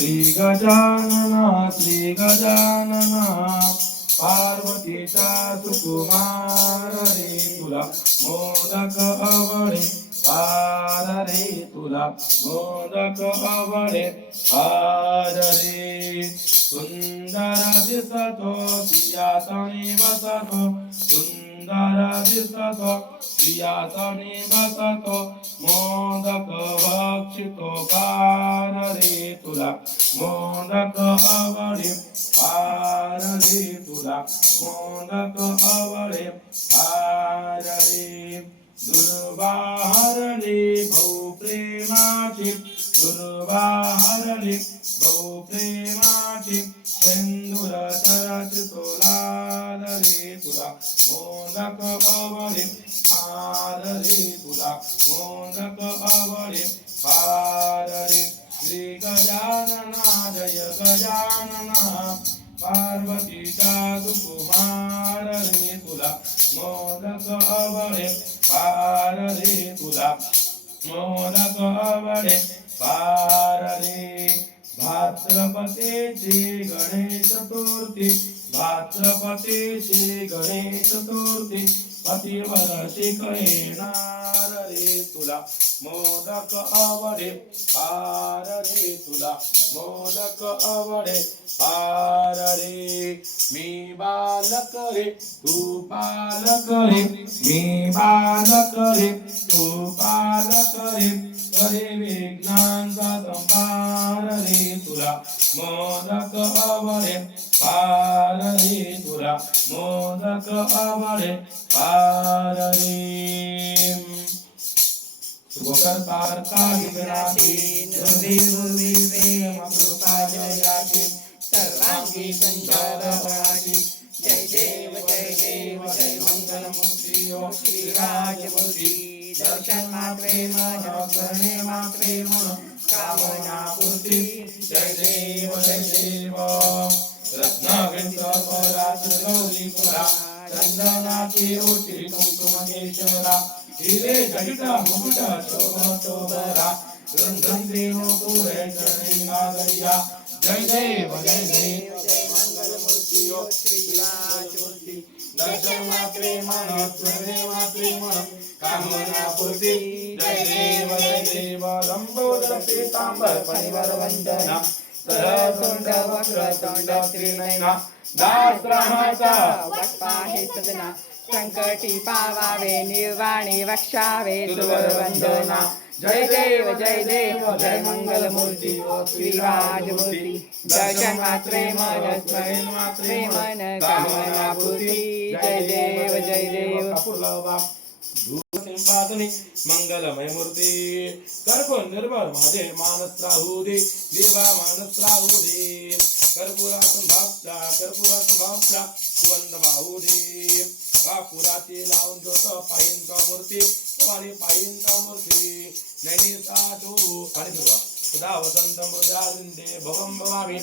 श्री गजानना श्री गजानना पार्वतीचा सुकुमार रे तुला मोदक आवडे फार रे तुला मोदक आवडे फार रे सुंदर दिसतो सिंहासनी बसतो सुंदर दिसतो सिंहासनी बसतो मोदक भक्षितो फार रे तुला मोदक आवडे फार रे तुला मोदक आवडे फार रे दुर्वाहरले भाऊ प्रेमाची दुर्वाहरले भाऊ प्रेमाची सिंदूर तरचतो लाल रे तुला मोदक आवडे फार रे तुला मोदक आवडे फार रे श्री गजानना जय गजानना पार्वतीचा सुकुमार रे तुला मोदक आवडे फार रे तुला मोदक आवडे फार रे भाद्रपदेची गणेश चतुर्थी भाद्रपदेची गणेश चतुर्थी प्रतिवर्षी येणार रे तुला मोदक आवडे फार रे तुला मोदक आवडे फार रे मी बालक रे तू बालक रे मी बालक रे तू बालक रे करे विज्ञानचा संभार रे तुला मोदक आवडे फार रे तुला मोदक आवडे फार रे गोकर पारता विग्राची निर्देवी प्रेम कृपा जयाची सर्वांगी संचार बळाची जय देव जय मंगल मूर्ती ओ श्री राजमूर्ती दर्शन मात्रे मन करणे मात्रे मन कामना पूर्ती जय देव रत्नाग्रंथ परात गौरी पुरा चंदनाची ओटी कुंकुम केशरा हिरे जटिता मुकुटा शोभतो बरा गंधे पुरे चरणी गागरिया जय देव जय मंगल मूर्ती ओ श्री राजमूर्ती दर्शन मात्रे मन करणे मात्रे मन कामना पूर्ती जय देव लंबोदर पीतांबर परिवार वंदना सरसुंड वक्रतुंड त्रिनयना दासरामाचा वटपाहे सदना संकटी पावावे निर्वाणी वक्षावे सुवर वंदना जय देव जय मंगल मूर्ती ओ श्री राजमूर्ती दर्शन मात्रे मन स्मरण मात्रे मन कामना पूर्ती जय देव संपादनी मंगलमय मूर्ती कर्पूर निर्भर माझे मानस राहू दे देवा मानस राहू दे कर्पूरातून भागता सुगंध वाहू दे कापुराती लावून जोत पाहिन का मूर्ती आणि पाहिन का मूर्ती नैनी साधू आणि सदा वसंत मृदालिंदे भवम भवामी